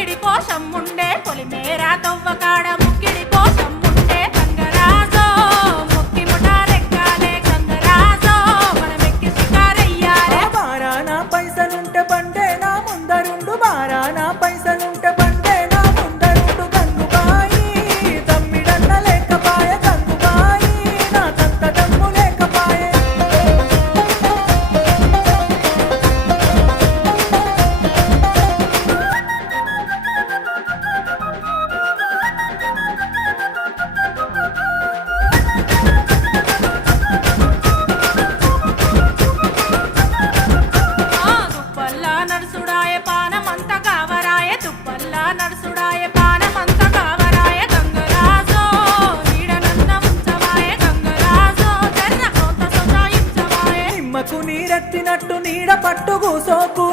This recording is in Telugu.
ముక్కిడి కోసం ఉండే పొలిమేరా తవ్వకాడ ముక్కిడి కోసం ఉండే గంగరాజో ముక్కి ముఠారెక్కాలే గంగరాజో మనమెక్కి షికారయ్యాలే బారానా పైసలుంటే బండే నా ముందరుండు బారానా పైసలుంటే బండే నా ముందరుండు గంగుబాయి తమ్మిడన్న లేకపాయ గంగుబాయి నా తంత దమ్ము లేకపాయే దుప్పల్లా నడుసుడాయ పానమంత కావరాయ దుప్పల్లా నడుసుడాయ పానమంత కావరాయ గంగరాజో నీడనన్న ఉంచవాయ గంగరాజో జర్ర కొంత సొంతాయించవాయ నిమ్మకు నీరెత్తినట్టు నీడ పట్టు కూసోకు